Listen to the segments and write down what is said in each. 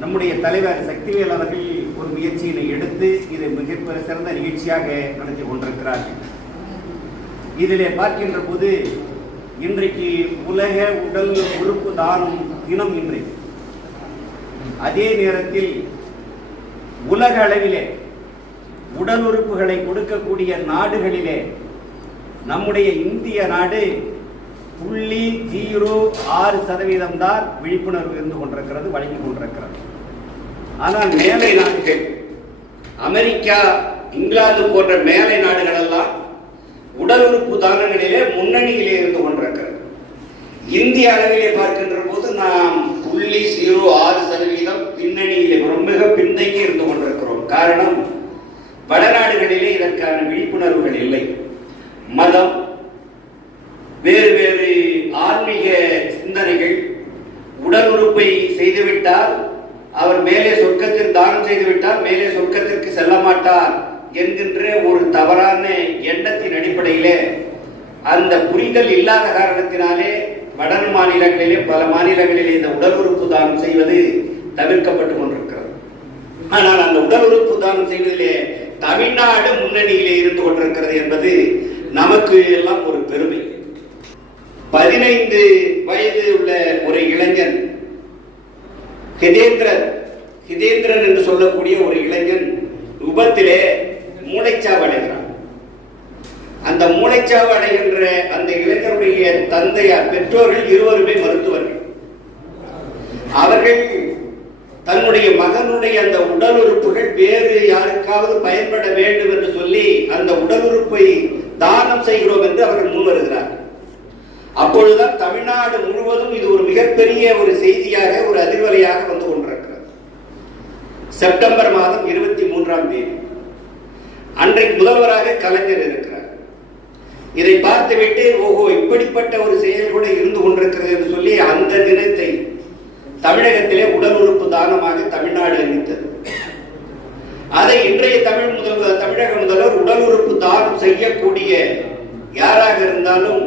நம்முடைய தலைவர் சக்திவேல் அவர்கள் ஒரு முயற்சியினை எடுத்து இதை மிக சிறந்த நிகழ்ச்சியாக நடத்தி கொண்டிருக்கிறார்கள் இதிலே பார்க்கின்ற போது இன்றைக்கு உலக உடல் உறுப்பு தானம் தினம் இன்றைக்கு அதே நேரத்தில் உலக அளவிலே உடல் உறுப்புகளை கொடுக்கக்கூடிய நாடுகளிலே நம்முடைய இந்திய நாடு புள்ளி ஜீரோ ஆறு சதவீதம் தான் விழிப்புணர்வு இருந்து கொண்டிருக்கிறது வழங்கி கொண்டிருக்கிறது. ஆனால் மேலை நாடுகள் அமெரிக்கா இங்கிலாந்து போன்ற மேலை நாடுகள் எல்லாம் உடல் உறுப்பு தானங்களிலே முன்னணியிலே இருந்து கொண்டிருக்கிறது இந்திய அளவிலே பார்க்கின்ற போது நாம் புள்ளி ஜீரோ ஆறு சதவீதம் பின்னணியிலே மிக பின்தங்கி இருந்து கொண்டிருக்கிறோம். காரணம் வடநாடுகளிலே இதற்கான விழிப்புணர்வுகள் இல்லை. மதம் வேறு வேறு ஆன்மீக சிந்தனைகள் உடல் உறுப்பை செய்துவிட்டால் அவர் மேலே சொர்க்கத்தில் தானம் செய்துவிட்டால் மேலே சொர்க்கத்திற்கு செல்ல மாட்டார் என்கின்ற ஒரு தவறான எண்ணத்தின் அடிப்படையிலே அந்த புரிதல் இல்லாத காரணத்தினாலே வட மாநிலங்களிலே பல மாநிலங்களிலே இந்த உடல் உறுப்பு தானம் செய்வது தவிர்க்கப்பட்டு கொண்டிருக்கிறது. ஆனால் அந்த உடல் உறுப்பு தானம் செய்வதிலே தமிழ்நாடு முன்னணியிலே இருந்து கொண்டிருக்கிறது என்பது நமக்கு எல்லாம் ஒரு பெருமை. பதினைந்து வயது உள்ள ஒரு இளைஞன் ஹிதேந்திரன். ஹிதேந்திரன் என்று சொல்லக்கூடிய ஒரு இளைஞன் விபத்திலே மூளைச்சாவு அடைகிறான். அந்த மூளைச்சாவு அடைகின்ற அந்த இளைஞருடைய தந்தையார் பெற்றோர்கள் இருவருமே மருத்துவர்கள். அவர்கள் தன்னுடைய மகனுடைய அந்த உடல் உறுப்புகள் வேறு யாருக்காவது பயன்பட வேண்டும் என்று சொல்லி அந்த உடல் உறுப்பை தானம் செய்கிறோம் என்று அவர்கள் முன் வருகிறார்கள் அப்பொழுதுதான் தமிழ்நாடு முழுவதும் இது ஒரு ஒரு செய்தியாக ஒரு அதிர்வலையாக வந்து கொண்டிருக்கிறது. செப்டம்பர் மாதம் இருபத்தி மூன்றாம் தேதி. அன்றைக்கு முதல்வராக கலைஞர் இருக்கிறார். இதை பார்த்துவிட்டு ஓஹோ இப்படிப்பட்ட ஒரு செயல் கூட இருந்து கொண்டிருக்கிறது என்று சொல்லி அந்த தினத்தை தமிழகத்திலே உடல் உறுப்பு தானமாக தமிழ்நாடு அறிவித்தது அதை இன்றைய தமிழ் முதல்வர் தமிழக முதல்வர் உடல் உறுப்பு தானம் செய்யக்கூடிய யாராக இருந்தாலும்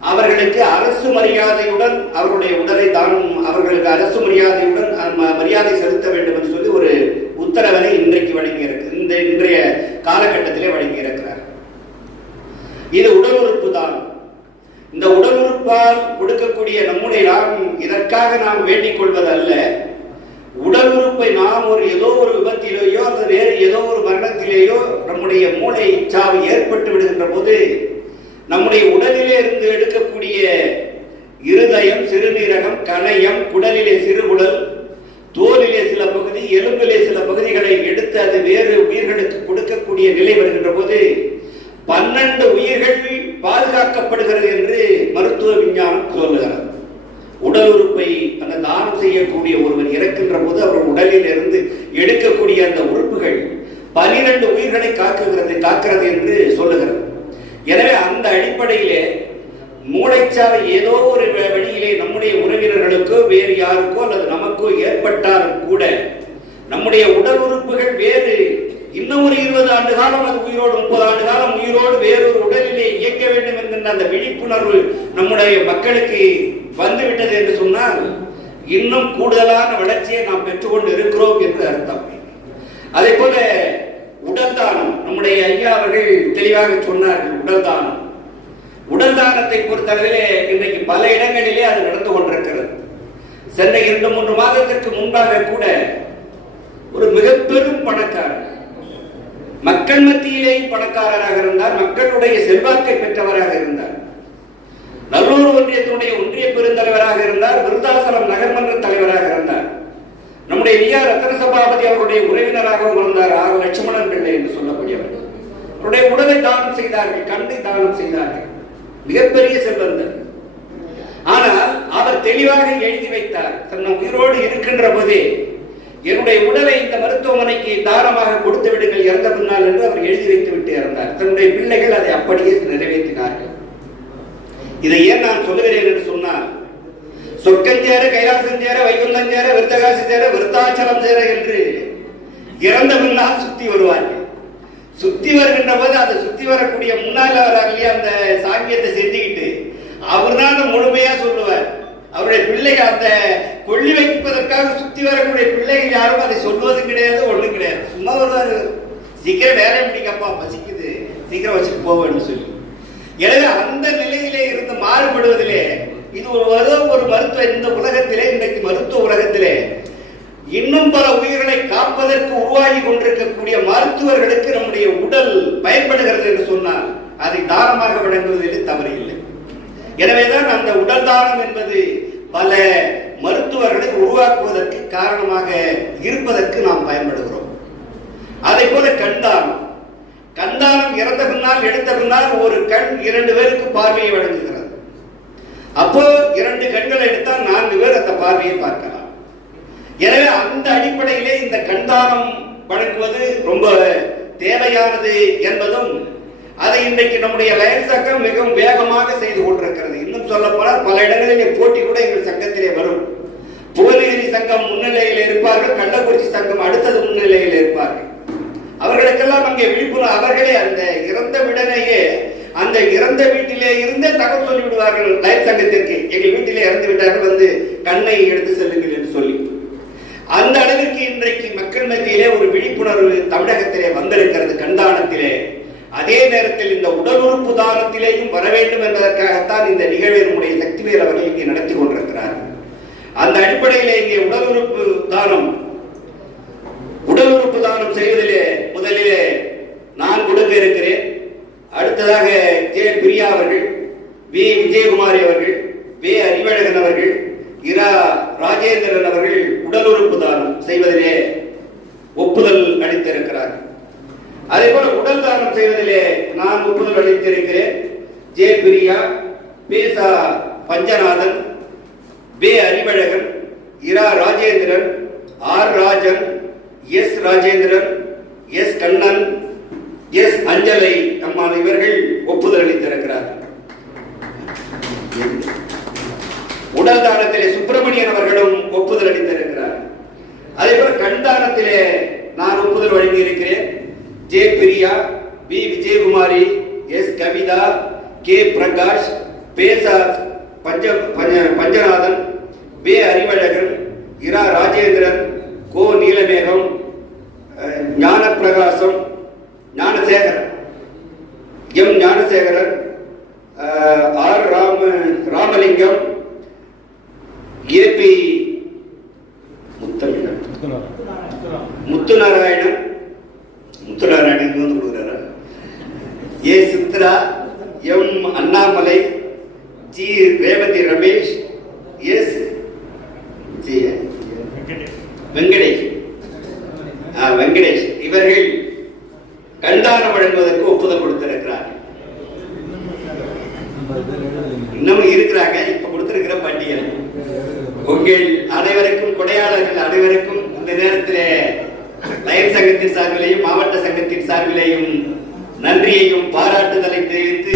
அவர்களுக்கு அரசு மரியாதையுடன் அவருடைய உடலை தானும் அவர்களுக்கு அரசு மரியாதையுடன் ம- மரியாதை செலுத்த வேண்டும் என்று சொல்லி ஒரு உத்தரவனை இன்றைக்கு வழங்கி இருக்கு இந்த இன்றைய காலகட்டத்திலே வழங்கி இருக்கிறார். இது உடல் உறுப்பு தான். இந்த உடல் உறுப்பால் கொடுக்கக்கூடிய நம்முடைய நாம் இதற்காக நாம் வேண்டிக் கொள்வதல்ல உடல் உறுப்பை நாம் ஒரு ஏதோ ஒரு விபத்திலேயோ அல்லது வேறு ஏதோ ஒரு மரணத்திலேயோ நம்முடைய மூளை சாவு ஏற்பட்டு விடுகின்ற போது நம்முடைய உடலிலே இருந்து எடுக்கக்கூடிய இருதயம் சிறுநீரகம் கணையம் குடலிலே சிறுகுடல் தோலிலே சில பகுதி எலும்பிலே சில பகுதிகளை எடுத்து அது வேறு உயிர்களுக்கு கொடுக்கக்கூடிய நிலை வருகின்ற போது பன்னெண்டு உயிர்கள் பாதுகாக்கப்படுகிறது என்று மருத்துவ விஞ்ஞானம் சொல்லுகிறார் உடல் உறுப்பை அந்த தானம் செய்யக்கூடிய ஒருவர் இறக்கின்ற போது அவர் உடலில் இருந்து எடுக்கக்கூடிய அந்த உறுப்புகள் பனிரெண்டு உயிர்களை காக்குகிறது காக்கிறது என்று சொல்லுகிறது. எனவே அந்த அடிப்படையிலே மூளைச்சாவை ஏதோ ஒரு வழியிலே யாருக்கோ அல்லது நமக்கோ ஏற்பட்டாலும் கூட நம்முடைய உடல் உறுப்புகள் வேறு. இன்னும் ஒரு இருபது ஆண்டு காலம் அது உயிரோடு முப்பது ஆண்டு காலம் உயிரோடு வேறொரு உடலிலே இயக்க வேண்டும் என்கின்ற அந்த விழிப்புணர்வு நம்முடைய மக்களுக்கு வந்துவிட்டது என்று சொன்னால் இன்னும் கூடுதலான வளர்ச்சியை நாம் பெற்றுக்கொண்டு இருக்கிறோம் என்று அர்த்தம். அதே போல உடல் தானம் நம்முடைய ஐயா அவர்கள் தெளிவாக சொன்னார்கள் உடல் தானம். உடல் தானத்தை பொறுத்தளவிலே இன்றைக்கு பல இடங்களிலே அது நடந்து கொண்டிருக்கிறது. சென்னை இரண்டு மூன்று மாதத்திற்கு முன்பாக கூட ஒரு மிக பெரும் பணக்காரர் மக்கள் மத்தியிலேயும் பணக்காரராக இருந்தார் மக்களுடைய செல்வாக்கை பெற்றவராக இருந்தார். நல்லூர் ஒன்றியத்தினுடைய ஒன்றிய பெருந்தலைவராக இருந்தார் விருதாசலம் நகர்மன்ற தலைவராக இருந்தார். நம்முடைய வி ஆர் ரத்ன சபாபதி அவருடைய உறவினராகவும் இருந்தார் ஆறு லட்சுமணன் பிள்ளை என்று சொல்லக்கூடியவர். அவருடைய உடலை தானம் செய்தார்கள் கண்ணை தானம் செய்தார்கள். மிகப்பெரிய செல்வந்தர். ஆனால் அவர் தெளிவாக எழுதி வைத்தார். தன் உயிரோடு இருக்கின்ற போதே என்னுடைய உடலை இந்த மருத்துவமனைக்கு தாரமாக கொடுத்து விடுங்கள் இறந்த பின்னால் என்று அவர் எழுதி வைத்து விட்டு இறந்தார். தன்னுடைய பிள்ளைகள் அதை அப்படியே நிறைவேற்றினார்கள். இதை ஏன் நான் சொல்லுகிறேன் என்று சொன்னால் சொர்க்கம் சேர கைலாசம் சேர வைகுந்தம் சேர விருத்தகாசி சேர விருத்தாச்சலம் சேர என்று இறந்த முன்னால் சுத்தி வருவார்கள். சுத்தி வருகின்ற போது அந்த சுத்தி வரக்கூடிய முன்னால் வராங்க அந்த சாங்கியத்தை செஞ்சுக்கிட்டு அவர் தான் முழுமையா சொல்லுவார். அவருடைய பிள்ளைகள் அந்த கொள்ளி வைப்பதற்காக சுத்தி வரக்கூடிய பிள்ளைகள் யாரும் அதை சொல்வது கிடையாது ஒண்ணும் கிடையாது. சும்மா வருவாரு சீக்கிரம் வேலை முடிக்கப்பா பசிக்குது. சீக்கிரம் வச்சுட்டு போவேன்னு சொல்லி. எனவே அந்த நிலையிலே இருந்து மாறுபடுவதிலே இது ஒரு ஒரு மருத்துவ இந்த உலகத்திலே இன்றைக்கு மருத்துவ உலகத்திலே இன்னும் பல உயிர்களை காப்பதற்கு உருவாகி கொண்டிருக்கக்கூடிய மருத்துவர்களுக்கு நம்முடைய உடல் பயன்படுகிறது என்று சொன்னால் அதை தானமாக வழங்குவதில் தவறு இல்லை. எனவேதான் அந்த உடல் தானம் என்பது பல மருத்துவர்களை உருவாக்குவதற்கு காரணமாக இருப்பதற்கு நாம் பயன்படுகிறோம். அதை போல கண்தானம் கண்தானம் இறந்த பின்னால் எடுத்த பின்னால் ஒரு கண் இரண்டு பேருக்கு பார்வையை வழங்குகிறது. அப்போ இரண்டு கண்களை எடுத்தால் நான்கு பேர் அந்த பார்வையை பார்க்கலாம். எனவே அந்த அடிப்படையிலே இந்த கண்தானம் வழங்குவது ரொம்ப தேவையானது என்பதும் இன்றைக்கு நம்முடைய லயன் சங்கம் மிகவும் வேகமாக செய்து கொண்டிருக்கிறது. இன்னும் சொல்ல போனால் பல இடங்களிலே போட்டி கூட எங்கள் சங்கத்திலே வரும். புவனகிரி சங்கம் முன்னிலையில் இருப்பார்கள் கள்ளக்குறிச்சி சங்கம் அடுத்தது முன்னிலையில் இருப்பார்கள். அவர்களுக்கெல்லாம் அங்கே விழிப்புணர்வு அவர்களே அந்த இறந்த விடனையே அந்த இறந்த வீட்டிலே இருந்தே தகவல் சொல்லி விடுவார்கள் லயன் சங்கத்திற்கு. எங்கள் வீட்டிலே இறந்து விட்டார்கள் வந்து கண்ணை எடுத்து செல்லுங்கள் என்று சொல்லி. அந்த அளவிற்கு இன்றைக்கு மக்கள் மத்தியிலே ஒரு விழிப்புணர்வு தமிழகத்திலே வந்திருக்கிறது கண்தானத்திலே அதே நேரத்தில் இந்த உடல் உறுப்பு தானத்திலேயும் வர வேண்டும் என்பதற்காகத்தான் இந்த நிகழ்வை நம்முடைய சக்திவேல் அவர்கள் இங்கே நடத்தி கொண்டிருக்கிறார். அந்த அடிப்படையிலே இங்கே உடல் உறுப்பு தானம் உடல் உறுப்பு தானம் செய்வதிலே முதலிலே நான் கொடுக்க இருக்கிறேன் அடுத்ததாக ஜே பிரியா அவர்கள் வி விஜயகுமாரி அவர்கள் வே அறிவழகன் அவர்கள் இரா ராஜேந்திரன் அவர்கள் உடல் உறுப்பு தானம் செய்வதிலே ஒப்புதல் அளித்திருக்கிறார் அதே போல உடல் தானம் செய்வதிலே நான் ஒப்புதல் அளித்திருக்கிறேன். ஜே பிரியா பேசா பஞ்சநாதன் பே அறிவழகன் இரா Rajendran R Rajan S Rajendran S Kannan S Anjalai நம்மால் இவர்கள் ஒப்புதல் அளித்திருக்கிறார்கள். உடல் தானத்திலே சுப்பிரமணியன் அவர்களும் ஒப்புதல் அளித்திருக்கிறார். அதே போல கண் தானத்திலே நான் ஒப்புதல் வழங்கி இருக்கிறேன் J Priya V. Vijayakumari S. Kavitha K. Prakash பேசா பஞ்ச பஞ்ச- பஞ்சநாதன் வே. அறிவழகன் இரா. ராஜேந்திரன் கோ. Neelamegam Gnana Prakasam Gnanasekaran M. Gnanasekaran R. Rama Ramalingam AP Muthamizhan Muthunarayanan. Muthunarayanan இங்க வந்து கொடுக்குறாரா A Chitra M Annamalai G Revathi Ramesh S G Venkatesh. Venkatesh. இவர்கள் கண்டாரம் வழங்குவதற்கு ஒப்புதல் கொடுத்திருக்கிறார். இன்னமும் இருக்கிறாங்க இப்ப கொடுத்திருக்கிற பட்டியல். உங்கள் அனைவருக்கும் கொடையாளர்கள் அனைவருக்கும் இந்த நேரத்தில் லயன் சங்கத்தின் சார்பிலேயும் மாவட்ட சங்கத்தின் சார்பிலேயும் நன்றியையும் பாராட்டுதலை தெரிவித்து